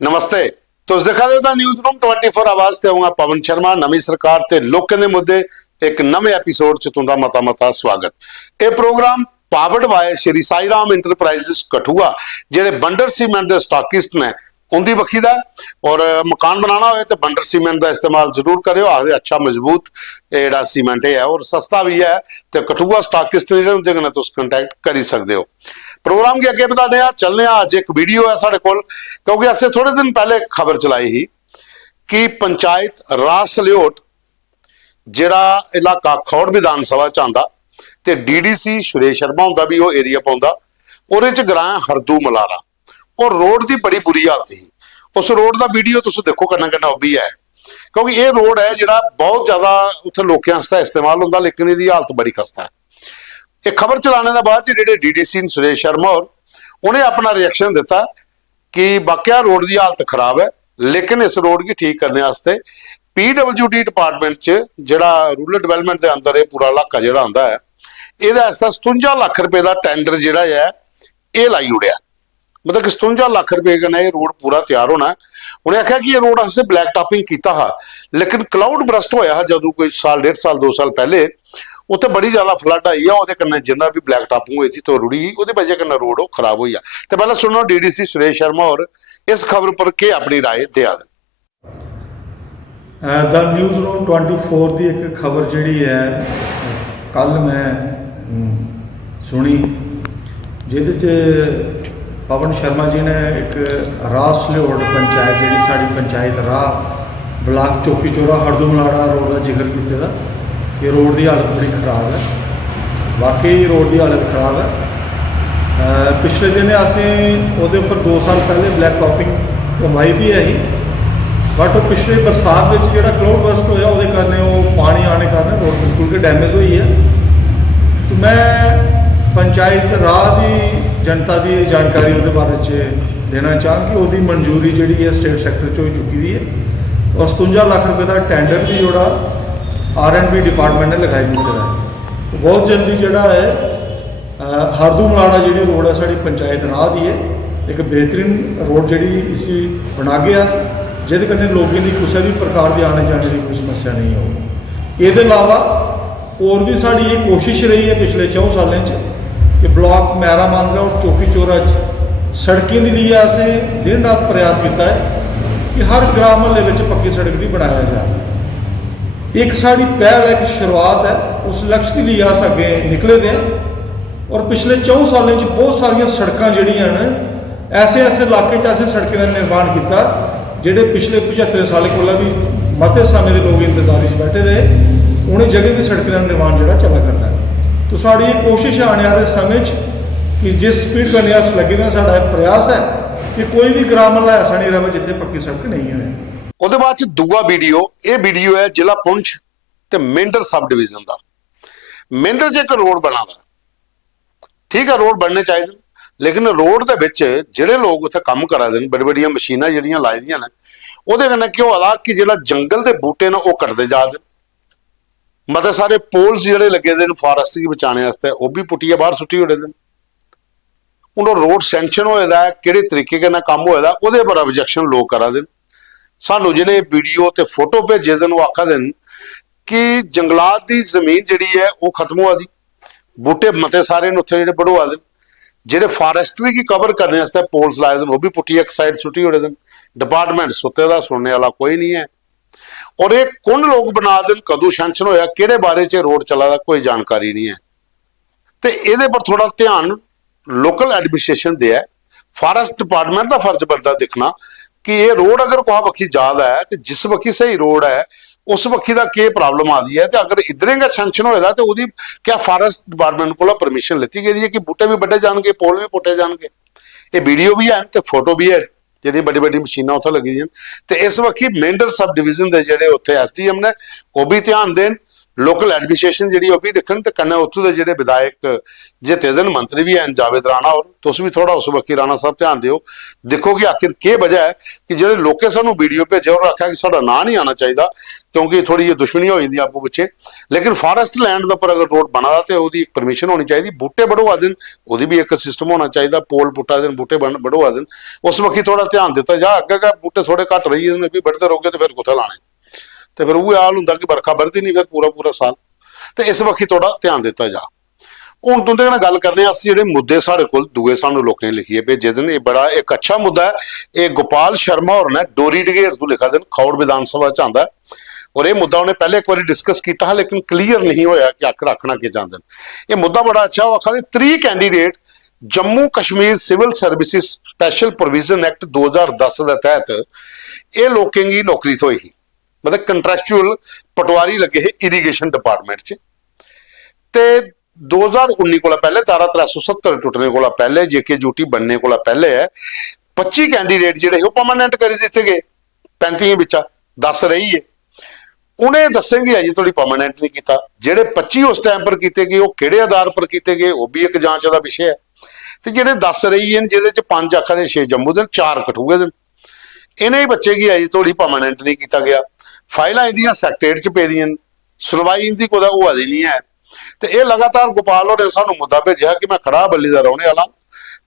नमस्ते। तुस दिखा दे न्यूज़ रूम 24 आवाज ते आऊंगा पवन शर्मा। नवी सरकार ते लोकें दे मुद्दे एक नवे एपीसोड च तुंदा मता मता स्वागत। यह programme powered by Shri Sai Ram enterprises Kathua जेडे बंडर सीमेंट के स्टॉकिस्ट ने उनकी बखी का। और मकान बनाना हो तो बंडर सीमेंट का इस्तेमाल जरूर करो। आखिर अच्छा मजबूत जोड़ा सीमेंट है और सस्ता भी है। तो कठुआ स्टॉकिस्ट जो उनके कन्नै तुस कंटैक्ट करी सकते हो। प्रोग्राम के अगे बताने चलने अज एक वीडियो है साढ़े कोल, क्योंकि असें थोड़े दिन पहले खबर चलाई ही कि पंचायत रास सल्योट जिहड़ा इलाका खौड़ विधान सभा च आंदा ते डीडीसी सुरेश शर्मा हुंदा भी वो एरिया पाउंदा। उहदे च ग्रां हरदू मलारा और रोड की बड़ी बुरी हालत ही। उस रोड का वीडियो तुम देखो कन्ना कन्ना भी है, क्योंकि ये रोड है जिहड़ा बहुत ज्यादा उत्थे लोकें आस्ते इस्तेमाल होंदा, लेकिन इसकी हालत बड़ी खस्ता है। ये खबर चलाने के बाद जो डीडीसी सुरेश शर्मा और उन्हें अपना रिएक्शन दिता कि वाकया रोड की हालत खराब है, लेकिन इस रोड की ठीक करने वास्ते PWD डिपार्टमेंट च जिहड़ा रूरल डिवेलपमेंट के अंदर ये पूरा इलाका जिहड़ा आंदा है, इहदा 57 लाख रुपए का टेंडर जिहड़ा है ये लाई उड़िया। मतलब कि 57 लाख रुपए कन्नै ये रोड पूरा तैयार होना है। उन्हें आख्या कि ये रोड असें ब्लैक टॉपिंग किया हा, लेकिन क्लाउड बरस्ट होया हा जदों कोई साल 1.5 साल 2 साल पहले उत्थे बड़ी ज्यादा फ्लड आई है। उहदे कन्नै जिन्ना भी ब्लैक टॉपिंग हुई थी तो रुड़ी गई, उहदी वजह कन्नै रोड वो खराब हुई है। तो पहले सुनो डीडीसी सुरेश शर्मा और इस खबर पर के अपनी राय दिया दें। द न्यूज़ रूम 24 की एक खबर जी है कल मैं सुनी, जिद पवन शर्मा जी ने एक रास लियोड़ पंचायत जी साड़ी पंचायत राह ब्लाक चौकी चौरा हरदू मलाड़ा रोड का जिक्र किया कि रोड की हालत बड़ी खराब है। वाकई रोड की हालत खराब है। पिछले दिन असें वो उपर 2 साल पहले ब्लैक टॉपिंग करवाई भी है ही, बट वो पिछले बरसात में जो क्लाउड बस्ट होया वो कारण वो पानी आने कारण रोड बिल्कुल के डैमेज हुई है। तो मैं पंचायत राह की जनता की जानकारी वो बारे देना चाह कि वो मंजूरी जी है स्टेट सैक्टर हो चुकी हुई है और 57 लाख रुपए का टेंडर भी जोड़ा R&B डिपार्टमेंट ने लगाई दिता है। तो बहुत जल्दी जोड़ा है हरदू मलाड़ा जी रोड है साड़ी पंचायत राह की है एक बेहतरीन रोड जी इसी बना गया, जिद कन्नै लोगों की किसी भी प्रकार की आने जाने की कोई समस्या नहीं हो। ये अलावा और भी साड़ी ये कोशिश रही है पिछले 4 सालों कि ब्लॉक मैरा मांदरा और चौकी चौरा सड़कें के लिए असें दिन रात प्रयास किया है कि हर ग्राम महल्ले में पक्की सड़क भी बनाया जाए। एक साड़ी पहल है, शुरुआत है, उस लक्ष्य के लिए अस अगे निकले थे और पिछले 4 सालों बहुत सारिया सड़क जड़ियाँ ऐसे ऐसे इलाके असें सड़कें का निर्माण किया जोड़े पिछले 75 साल को भी मते समय के लोग इंतजारी बैठे थे, उन्हें जगह की सड़क का निर्माण जोड़ा चला करता है। तो साड़ी ये कोशिश है आने वाले समय कि जिस स्पीड करने अस लगे ना साड़ा प्रयास है कि कोई भी ग्राम महला ऐसा नहीं रहे जिथे पक्की सड़क नहीं है। उसके बाद दूआ वीडियो है जिला पुंछ ते मेंढर सब डिवीजन का। मेंढर च एक रोड बना दा, ठीक है, रोड बनने चाहिए, लेकिन रोड के विच जिहड़े लोग उत्थे काम करा दे बड़ी बड़िया मशीनां जिहड़ियां लाई दियां ने उहदे कन्नै की होआ कि जिहड़ा जंगल के बूटे ने वो कटदे जा दे। मतलब सारे पोल्स जिहड़े लगे दे फॉरेस्ट की बचाने वास्ते वो भी पुट्टिए बाहर सुट्टी ओड़े दे। हूँ रोड सैंक्शन होए दा किहड़े तरीके कन्नै काम होए दा उहदे पर ऑब्जेक्शन लोग करा दे। सानू जिहड़े वीडियो ते फोटो भेजे दिन वो आखा दिन कि जंगलात की जमीन जिहड़ी है वो खत्म होआ दी, बूटे मते सारे ने उत्थे जिहड़े बढ़वा दे, जिहड़े फॉरेस्ट्री की कवर करने वास्ते पोल्स लाए दिन वो भी पुट्टिए एक साइड सुट्टी ओड़े दिन। डिपार्टमेंट सुते दा सुनने वाला कोई नहीं है। और ये कौन लोग बना देन, कदों सैंक्शन होया, किहड़े बारे च रोड चला दा कोई जानकारी नहीं है। तो ये पर थोड़ा ध्यान लोकल एडमिनिस्ट्रेशन दे है। फॉरेस्ट डिपार्टमेंट का फर्ज बनता देखना कि ये रोड अगर कोई बखी जादा है तो जिस बखी सही रोड है उस बखी का क्या प्रॉब्लम आती है। तो अगर इधर का सैंक्शन होएगा तो वो क्या फॉरेस्ट डिपार्टमेंट को परमिशन लेती गई है कि बूटे भी बड्डे जाएंगे, पोल भी पुटे जाएंगे। ये वीडियो भी है तो फोटो भी है, जी बड़ी बड़ी मशीन उत्थे लगी दी। तो इस वक्त मेंढर सब डिवीजन के जोड़े उत्थे SDM ने वो भी ध्यान देन, लोकल एडमिनिस्ट्रेशन जी भी देखन ते कन्नै उत्थों के जोड़े विधायक जिते दिन मंत्री भी हैं जावेद राणा और तुम भी थोड़ा उस बक्खी राणा साहब ध्यान दिओ, देखो कि आखिर के वजह है कि जो लोगों सानू वीडियो भेजे और आख्या कि साडा नां नहीं आना चाहिए क्योंकि थोड़ी जी दुश्मनी हो जाती आपू पिछे। लेकिन फॉरेस्ट लैंड के उपर अगर रोड बना तो वो परमिशन होनी चाहिए, बूटे बढ़वा देन वो भी एक सिस्टम होना चाहिए, पोल पुट्टा देन बूटे बढ़वा देन, उस बक्खी थोड़ा ध्यान दिता जा। अगे बूटे थोड़े घट रही है भी बढ़ते रहोगे तो फिर कुत्थे लाने, तो फिर वो हाल होंगे कि बरखा बढ़ती नहीं फिर पूरा पूरा साल, तो इस बक्खी थोड़ा ध्यान दिता जा। हुण तुंदे नाल गल करने जो मुद्दे साढ़े कोल दुए सानू लोकें लिखिए भेजे दिन, ये बड़ा एक अच्छा मुद्दा है। ये गोपाल शर्मा और ने डोरी डगेर तो लिखा दिन खौड़ विधान सभा च आंदा है और ये मुद्दा उन्हें पहले एक बार डिस्कस किया लेकिन क्लीयर नहीं होया कि आखिर आखना की चाहते हैं। ये मुद्दा बड़ा अच्छा, वो आखा 3 candidate Jammu Kashmir civil services special provision act 2010 के तहत ये लोकें की नौकरी थोई ही, मतलब कंट्रैक्चुअल पटवारी लगे है इरीगेशन डिपार्टमेंट च। ते 2019 को पहले धारा 370 टुटने को पहले जेके ड्यूटी बनने को पहले है 25 कैंडीडेट जिहड़े वो परमानेंट कर दिते गए, 35 बिचा 10 रही है। उन्हें दसेंगे अजे थोड़ी परमानेंट नहीं किया, जेडे 25 उस टाइम पर किए गए वो किहड़े आधार पर किए गए वो भी एक जांच का विषय है। तो जेडे 10 रही है जिहदे 5 आखा दे 6 जम्मू दिन 4 कठुए दिन, इन्हें ही बच्चे की अजे थोड़ी परमानेंट नहीं किया गया। फाइलां इहदियां सैकटेट च पे दियां, सुनवाई इनकी कोई वो अजे नहीं है। तो यह लगातार गोपाल और सानू मुद्दा भेजा कि मैं खड़ा बल्ली का रहने वाला,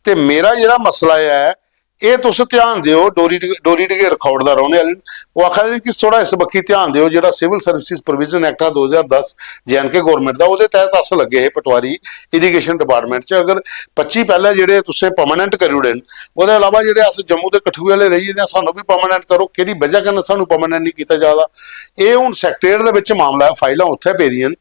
तो मेरा जो मसला है ये तुस ध्यान दिओ, डोरी डगेर खौड़ का रहने वाले वो आखा कि थोड़ा इस बक्खी ध्यान दिओ। जो सिविल सर्विसिज प्रोविजन एक्ट है 2010 JNK गौरमेंट का, वो तहत अस लगे है पटवारी इरीगेशन डिपार्टमेंट च। अगर 25 पहले जो तुसें परमानेंट करी ओड़े वो अलावा जो अस जम्मू के कठुए वाले रही हैं सानू भी परमानेंट करो, कि वजह कन्नै सानू परमानेंट नहीं किया जाता। ये हुण सैकटेरिएट के मामला है, फाइलां उत्थे पे दियां।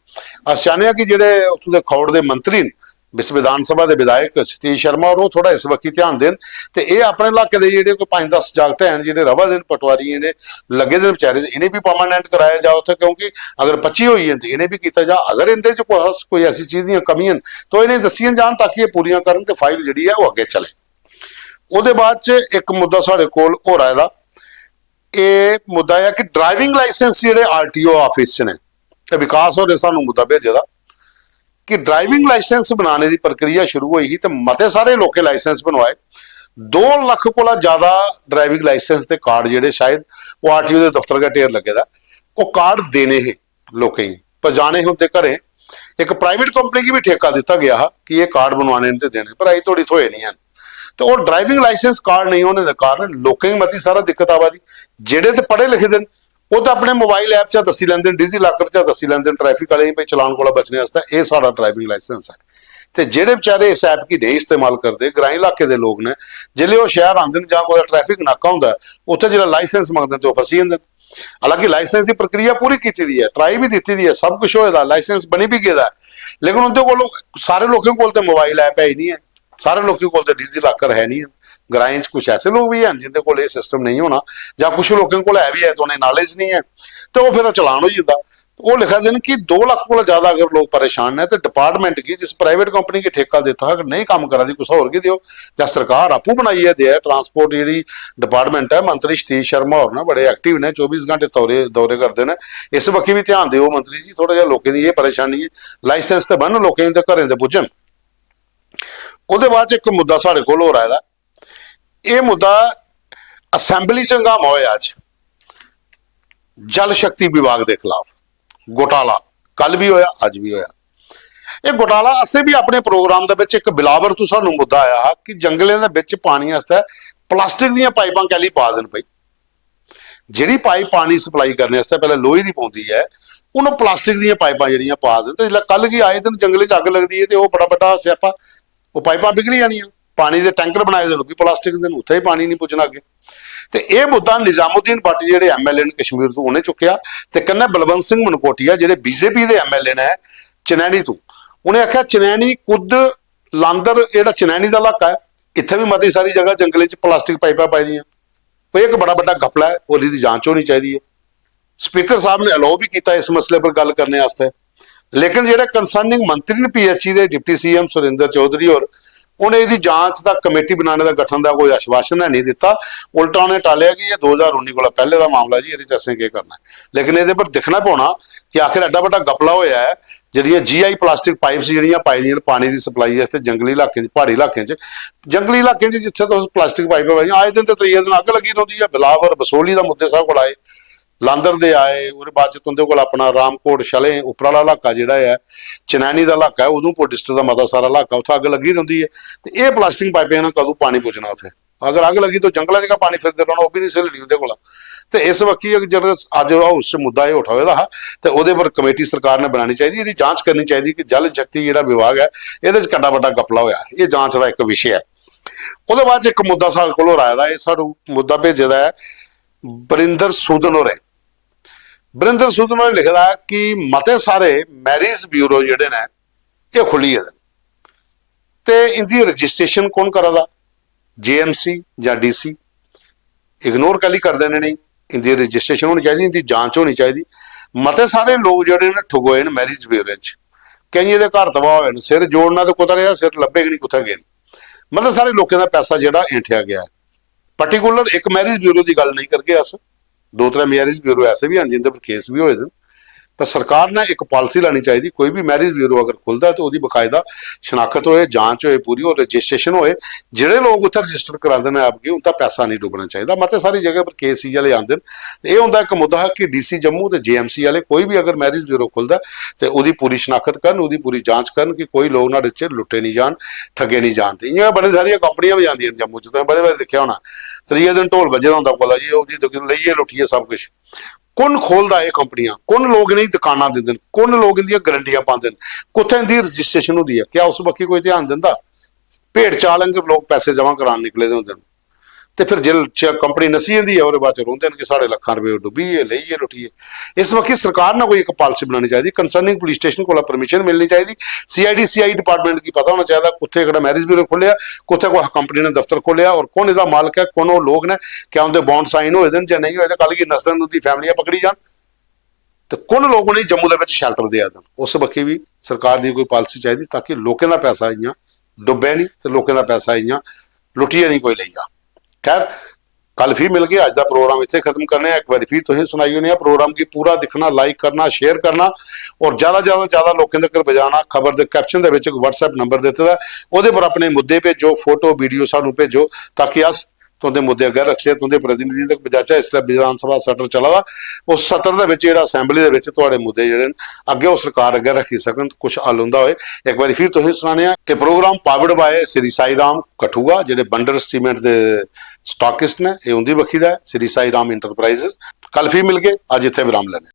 अस चाहते हैं कि जोड़े उत्थों के खौड़ के मंत्री ने विधान सभा के विधायक सतीश शर्मा और वो थोड़ा इस बक्खी ध्यान देन। तो ये अपने इलाके के जो 5-10 जागत हैं जो रवा दिन पटवारी ने लगे दिन बेचारे, इन्हें भी परमानेंट कराया जा उत्थे, क्योंकि अगर 25 हुई है तो इन्हें भी किया जा। अगर इनके कोई ऐसी चीज़ दी कमियां तो इन्हें दसियां जान ताकि ये पूरियां करन ते फाइल जी है वो अगे चले। वो बाद एक मुद्दा साढ़े कोल हो रहा है, ये मुद्दा है कि ड्राइविंग लाइसेंस जो RTO ऑफिस च ने, तो विकास होर सानू मुद्दा भेजे दा कि ड्राइविंग लाइसेंस बनाने की प्रक्रिया शुरू हुई तो मते सारे लोग लाइसेंस बनवाए। 2 लाख को ज्यादा ड्राइविंग लाइसेंस के कार्ड जोड़े शायद वो RTO के दफ्तर का ढेर लगे दा, वो कार्ड देने हैं लोकें पजाने होंगे घरें। एक प्राइवेट कंपनी की भी ठेका दिता गया कि ये कार्ड बनवाने ते देने, पर अभी थोड़ी थोए नहीं हैं। तो वो ड्राइविंग लाइसेंस कार्ड नहीं होने के कारण लोकें मती सारा दिक्कत आवा दी। जेडे तो पढ़े लिखे दिन वो तो अपने मोबाइल ऐप च दसी लैंदे, डिजी लॉकर च दसी लैंदे ट्रैफिक वाले भाई चलान को बचने वास्ते ये सारा ड्राइविंग लाइसेंस है। तो जेडे बेचारे इस ऐप की नहीं इस्तेमाल करते ग्राईं इलाके के लोग ने, जिले वो शहर आते हैं जहाँ कोई ट्रैफिक नाका होंगे उत्थे जो लाइसेंस मंगते तो फसी जाते। हालांकि लाइसेंस की प्रक्रिया पूरी की है, ट्राई भी दी है, सब कुछ होएगा, लाइसेंस बनी भी गया, लेकिन उनके को सारे लोगों को तो मोबाइल ऐप है ही नहीं है, सारे लोगों को डिजी लॉकर है नहीं है। ग्राईं कुछ ऐसे लोग भी हैं जिनके को सिस्टम नहीं होना, या कुछ लोगों को है भी है तो उन्हें नॉलेज नहीं है, तो वो फिर चलान हो जाता। वो लिखा देन कि 2 लाख को ज्यादा अगर लोग परेशान है तो डिपार्टमेंट की जिस प्राइवेट कंपनी की ठेका देता अगर नहीं काम करा दी कुछ होर की दियो, या सरकार आपू बनाई है दे। ट्रांसपोर्ट जी डिपार्टमेंट है, मंत्री सतीश शर्मा और ना बड़े एक्टिव ने, 24 घंटे दौरे करते हैं। इस बक्खी भी ध्यान दिओ मंत्री जी, थोड़ा जिहा लोगों की ये परेशानी है, लाइसेंस तो बन लोगों के घरें पुजन। वो बाद एक मुद्दा साढ़े कोल हो रहा है, ये मुद्दा असैंबली च हंगामा होया अज जल शक्ति विभाग के खिलाफ घोटाला, कल भी होया अज भी होया। ये घोटाला असें भी अपने प्रोग्राम के एक बिलावर तो सानू मुद्दा आया कि जंगलों के विच पानी वास्ते प्लास्टिक दी पाइपां कैली पा देन पई। जिहड़ी पाइप पानी सप्लाई करने वास्ते पहले लोहे की पौंदी है, उन्होंने प्लास्टिक दी पाइपां जिहड़ियां पा देन, तो कल की आए दिन जंगल च अग लगती है तो वह बड़ा बड़ा स्यापा, वो पाइपां पिघली जानियां, पानी के टैंकर बनाए देन भी प्लास्टिक के, उत्थे ही पानी नहीं पुजना अगे। तो यह मुद्दा निजामुद्दीन भट्ट जिहड़े MLA ने कश्मीर तो उन्हें चुकया, तो कन्नै बलवंत सिंह मनकोटिया जिहड़े BJP के MLA ने चनैनी तो, उन्हें आख्या चनैनी कुद लांदर जिहड़ा चनैनी का इलाका है, इत्थे भी मती सारी जगह जंगल च प्लास्टिक पाइपां पाई दियां, कोई एक बड़ा बड़ा घपला है, और इसकी जांच होनी चाहिए है। स्पीकर साहब ने अलाउ भी किया इस मसले पर गल करने वास्ते, लेकिन जिहड़े कंसर्निंग मंत्री ने PHE के डिप्टी CM सुरिंदर चौधरी और ਉਹਨੇ ਇਹਦੀ ਜਾਂਚ ਦਾ ਕਮੇਟੀ ਬਣਾਉਣ ਦਾ ਗਠਨ ਦਾ ਕੋਈ ਆਸ਼ਵਾਸਨ ਨਹੀਂ ਦਿੱਤਾ। ਉਲਟਾ ਉਹਨੇ ਟਾਲਿਆ ਕਿ ਇਹ 2019 ਕੋਲ ਪਹਿਲੇ ਦਾ ਮਾਮਲਾ ਜੀ, ਇਹਦੇ ਚ ਅਸੀਂ ਕੀ ਕਰਨਾ। ਲੇਕਿਨ ਇਹਦੇ ਪਰ ਦਿਖਣਾ ਪਾਉਣਾ ਕਿ ਆਖਿਰ ਐਡਾ ਵੱਡਾ ਗਪਲਾ ਹੋਇਆ ਹੈ। ਜਿਹੜੀਆਂ GI ਪਲਾਸਟਿਕ ਪਾਈਪਸ ਜਿਹੜੀਆਂ ਪਾਈ ਦੀਆਂ ਪਾਣੀ ਦੀ ਸਪਲਾਈ ਵਾਸਤੇ ਜੰਗਲੀ ਇਲਾਕੇ 'ਚ, ਪਹਾੜੀ ਇਲਾਕਿਆਂ 'ਚ, ਜੰਗਲੀ ਇਲਾਕਿਆਂ 'ਚ ਜਿੱਥੇ ਤੋਂ ਪਲਾਸਟਿਕ ਪਾਈਪ ਪਾਈਆਂ ਆਏ ਦਿਨ ਤੇ ਤੀਏ ਦਿਨ ਅੱਗ ਲੱਗੀ ਰਹਿੰਦੀ ਹੈ। ਬਿਲਾਵਰ ਬਸੋਲੀ ਦਾ ਮੁੱਦੇ ਸਾਹਿਬ ਕੋਲ ਆਏ, ਲਾਂਦਰ ਦੇ ਆਏ, ਉਹਦੇ ਬਾਅਦ ਚ ਤੁੰਦੇ ਕੋਲ ਆਪਣਾ ਰਾਮਕੋਟ ਛਲੇ ਉਪਰਾਲਾ ਇਲਾਕਾ ਜਿਹੜਾ ਹੈ, ਚਨੈਨੀ ਦਾ ਇਲਾਕਾ ਹੈ, ਉਧਮਪੁਰ ਡਿਸਟ੍ਰਿਕਟ ਦਾ ਮਤਾ ਸਾਰਾ ਇਲਾਕਾ, ਉੱਥੇ ਅੱਗ ਲੱਗੀ ਰਹਿੰਦੀ ਹੈ। ਤੇ ਇਹ ਪਲਾਸਟਿਕ ਪਾਈਪਾਂ ਨਾਲ ਕਦੋਂ ਪਾਣੀ ਪੁੱਜਣਾ ਉੱਥੇ? ਅਗਰ ਅੱਗ ਲੱਗੀ ਤਾਂ ਜੰਗਲਾਂ 'ਚ ਪਾਣੀ ਫਿਰਦੇ ਰਹਿਣਾ, ਉਹ ਵੀ ਨਹੀਂ ਸਹੇਲੀ ਉਹਦੇ ਕੋਲ। ਤੇ ਇਸ ਵਕੀ ਜਦੋਂ ਅੱਜ ਹਾਊਸ 'ਚ ਮੁੱਦਾ ਇਹ ਉਠਾ ਹੋਇਆ ਤੇ ਉਹਦੇ ਪਰ ਕਮੇਟੀ ਸਰਕਾਰ ਨੇ ਬਣਾਉਣੀ ਚਾਹੀਦੀ, ਇਹਦੀ ਜਾਂਚ ਕਰਨੀ ਚਾਹੀਦੀ ਕਿ ਜਲ ਸ਼ਕਤੀ ਜਿਹੜਾ ਵਿਭਾਗ ਹੈ ਇਹਦੇ 'ਚ ਕਿੱਡਾ ਵੱਡਾ ਗਪਲਾ ਹੋਇਆ। ਇਹ ਜਾਂਚ ਦਾ ਇੱਕ ਵਿਸ਼ੇ ਹੈ। ਉਹਦੇ ਬਾਅਦ 'ਚ ਇੱਕ ਮੁੱਦਾ ਸਾਡੇ ਕੋਲੋਂ ਆਇਆ ਦਾ, ਇਹ ਸਾਨੂੰ ਮੁੱਦਾ ਭੇਜਿਆ ਹੈ ਬਰਿੰਦਰ ਸੂਦਨ ਹੋਰੇ। ਬਰਿੰਦਰ ਸੂਦਨ ਹੋਰੇ ਲਿਖਦਾ ਹੈ ਕਿ ਮਤੇ ਸਾਰੇ ਮੈਰਿਜ ਬਿਊਰੋ ਜਿਹੜੇ ਨੇ ਇਹ ਖੁੱਲੀ ਹੈ ਤੇ ਇਹਦੀ ਰਜਿਸਟ੍ਰੇਸ਼ਨ ਕੌਣ ਕਰਦਾ? JMC ਜਾਂ DC? ਇਗਨੋਰ ਕਾਲੀ ਕਰਦੇ ਨੇ? ਨਹੀਂ, ਇਹਦੀ ਰਜਿਸਟ੍ਰੇਸ਼ਨ ਹੋਣੀ ਚਾਹੀਦੀ, ਇਹਦੀ ਜਾਂਚ ਹੋਣੀ ਚਾਹੀਦੀ। ਮਤੇ ਸਾਰੇ ਲੋਕ ਜਿਹੜੇ ਨੇ ਠਗੋਏ ਨੇ ਮੈਰਿਜ ਬਿਊਰੋ 'ਚ, ਕਈਆਂ ਦੇ ਘਰ ਤਬਾਹ ਹੋਏ ਨੇ, ਸਿਰ ਜੋੜਨਾ ਤਾਂ ਕੁੱਤਾ ਰਿਹਾ, ਸਿਰ ਲੱਭੇਗਾ ਨਹੀਂ ਕੁੱਥਾ ਗਏ। ਮਤਲਬ ਸਾਰੇ ਲੋਕਾਂ ਦਾ ਪੈਸਾ ਜਿਹੜਾ ਐਂਠਿਆ ਗਿਆ। ਪਾਰਟਿਕੂਲਰ ਇੱਕ ਮੈਰਿਜ ਬਿਊਰੋ ਦੀ ਗੱਲ ਨਹੀਂ ਕਰਕੇ ਅਸ 2-3 ਮੈਰਿਜ ਬਿਊਰੋ ਐਸੇ ਵੀ ਹਨ ਜਿੰਦੇ ਪਰ ਕੇਸ ਵੀ ਹੋਏ ਨੇ। ਪਰ ਸਰਕਾਰ ਨੇ ਇੱਕ ਪਾਲਿਸੀ ਲਾਣੀ ਚਾਹੀਦੀ, ਕੋਈ ਵੀ ਮੈਰਿਜ ਬਿਊਰੋ ਅਗਰ ਖੁੱਲਦਾ ਤਾਂ ਉਹਦੀ ਬਕਾਇਦਾ ਸ਼ਨਾਖਤ ਹੋਏ, ਜਾਂਚ ਹੋਏ ਪੂਰੀ, ਉਹ ਰਜਿਸਟ੍ਰੇਸ਼ਨ ਹੋਏ। ਜਿਹੜੇ ਲੋਕ ਉੱਥੇ ਰਜਿਸਟਰ ਕਰਾਉਂਦੇ ਨੇ ਆਪਕੀ, ਉਹਨਾਂ ਦਾ ਪੈਸਾ ਨਹੀਂ ਡੁੱਬਣਾ ਚਾਹੀਦਾ। ਮਤੇ ਸਾਰੀ ਜਗ੍ਹਾ ਪਰ ਕੇਸ ਹੀ ਵਾਲੇ ਆਉਂਦੇ ਨੇ। ਤੇ ਇਹ ਹੁੰਦਾ ਇੱਕ ਮੁੱਦਾ ਹੈ ਕਿ DC ਜੰਮੂ ਤੇ JMC ਵਾਲੇ ਕੋਈ ਵੀ ਅਗਰ ਮੈਰਿਜ ਬਿਊਰੋ ਖੁੱਲਦਾ ਤੇ ਉਹਦੀ ਪੂਰੀ ਸ਼ਨਾਖਤ ਕਰਨ, ਉਹਦੀ ਪੂਰੀ ਜਾਂਚ ਕਰਨ ਕਿ ਕੋਈ ਲੋਕ ਨਾਲ ਵਿੱਚ ਲੁੱਟੇ ਨਹੀਂ ਜਾਣ, ਠੱਗੇ ਨਹੀਂ ਜਾਣ। ਤੇ ਇਹ ਬੜੀ ਸਾਰੀਆਂ ਕੰਪਨੀਆਂ ਵੀ ਜਾਂਦੀਆਂ ਜੰਮੂ 'ਚ, ਤੁਸੀਂ ਬੜੇ ਵਾਰ ਦੇਖਿਆ ਹੋਣਾ। ਤੀਏ ਦਿਨ ਢੋਲ ਵੱਜਣਾ ਹੁੰਦਾ ਕੋਲ ਜੀ, ਉਹ ਜੀ ਲਈਏ ਲੁੱਟੀਏ ਸਭ ਕੁਝ। ਕੌਣ ਖੋਲਦਾ ਇਹ ਕੰਪਨੀਆਂ? ਕੌਣ ਲੋਕ ਨਹੀਂ ਦੁਕਾਨਾਂ ਦਿੰਦੇ ਨੇ? ਕੌਣ ਲੋਕ ਇਹਦੀਆਂ ਗਰੰਟੀਆਂ ਪਾਉਂਦੇ ਨੇ? ਕੁੱਥੇ ਇਹਦੀ ਰਜਿਸਟ੍ਰੇਸ਼ਨ ਹੁੰਦੀ ਹੈ? ਕਿਆ ਉਸ ਬਾਕੀ ਕੋਈ ਧਿਆਨ ਦਿੰਦਾ? ਭੇਡ ਚਾਲ ਅੰਗਰ ਲੋਕ ਪੈਸੇ ਜਮ੍ਹਾਂ ਕਰਾਉਣ ਨਿਕਲੇ ਹੁੰਦੇ ਨੇ ਤੇ ਫਿਰ ਜੇ ਕੰਪਨੀ ਨਸੀ ਜਾਂਦੀ ਹੈ ਉਹਦੇ ਬਾਅਦ ਚ ਰੋਂਦੇ ਨੇ ਕਿ ਸਾਡੇ ਲੱਖਾਂ ਰੁਪਏ ਡੁੱਬੀਏ, ਲਈਏ, ਲੁੱਟੀਏ। ਇਸ ਵਕਤ ਸਰਕਾਰ ਨਾਲ ਕੋਈ ਇੱਕ ਪਾਲਿਸੀ ਬਣਾਉਣੀ ਚਾਹੀਦੀ। ਕੰਸਰਨਿੰਗ ਪੁਲਿਸ ਸਟੇਸ਼ਨ ਕੋਲ ਪਰਮਿਸ਼ਨ ਮਿਲਣੀ ਚਾਹੀਦੀ। CID ਡਿਪਾਰਟਮੈਂਟ ਕੀ ਪਤਾ ਹੋਣਾ ਚਾਹੀਦਾ ਕੁੱਥੇ ਕਿਹੜਾ ਮੈਰਿਜ ਬਿਊਰੋ ਖੋਲਿਆ, ਕੁੱਥੇ ਕੋਈ ਕੰਪਨੀ ਨੇ ਦਫ਼ਤਰ ਖੋਲਿਆ, ਔਰ ਕੌਣ ਇਹਦਾ ਮਾਲਕ ਹੈ, ਕੌਣ ਉਹ ਲੋਕ ਨੇ, ਕਿਆ ਉਹਦੇ ਬੌਂਡ ਸਾਈਨ ਹੋਏ ਨੇ ਜਾਂ ਨਹੀਂ ਹੋਏ, ਕੱਲ ਕੀ ਨਸਦਨ ਦੀ ਫੈਮਲੀਆਂ ਪਕੜੀ ਜਾਣ ਤੇ ਕੌਣ ਲੋਕ ਨਹੀਂ ਜੰਮੂ ਦੇ ਵਿੱਚ ਸ਼ੈਲਟਰ ਦੇ ਆਦਨ। ਉਸ ਵਕਤ ਵੀ ਸਰਕਾਰ ਦੀ ਕੋਈ ਪਾਲਿਸੀ ਚਾਹੀਦੀ ਤਾਂ ਕਿ ਲੋਕਾਂ ਦਾ ਪੈਸਾ ਇਆਂ ਡੁੱਬੇ ਨਹੀਂ ਤੇ ਲੋਕਾਂ ਦਾ ਪੈਸਾ ਇਆਂ ਲੁੱਟੀਏ ਨਹੀਂ ਕੋਈ ਲਈਆ। खैर कल फिर मिल गए। अज का प्रोग्राम इतने खत्म करने। एक बार फिर तुम सुनाई होनी प्रोग्राम की पूरा दिखना, लाइक करना, शेयर करना और ज़्यादा लोगों तक पहुँचाना। खबर के कैप्शन के WhatsApp नंबर देते वो पर अपने मुद्दे भेजो, फोटो वीडियो सानू भेजो ताकि अस तुंदे मुद्दे अगर रखे, तुंदे प्रतिनिधि तक पहुँचा। इसलिए विधानसभा सत्र चला दा, उस सत्र के असैंबली के मुद्दे जोड़े अगे वो सरकार अगे रखी सकन, कुछ हल होंदा होए। एक बार फिर तुसीं सुनाने कि programme powered by Shri Sai Ram Kathua, जिहड़े बंडर सीमेंट के स्टॉकिस्ट ने, ये उन्दी बखी दा है, श्री साई राम इंटरप्राइजेस। कल फिर मिल गए, अज इत्थे विराम लैने।